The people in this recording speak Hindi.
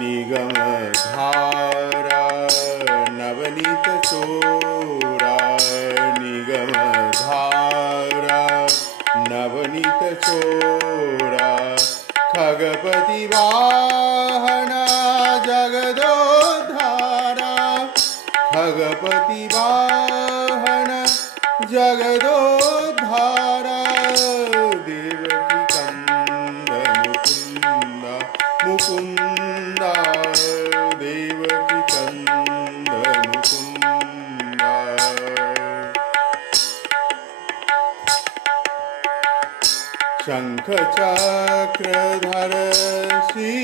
निगमधारा नवनीत चोरा निगमधारा नवनीत चोरा खगपति वाहना जगदोद्धारा खगपति वाहना जगदोद्धारा देवकी कंद मुकुंदा मुकुंदा देवकी कंद मुकुंदा शंख चक्रधर श्री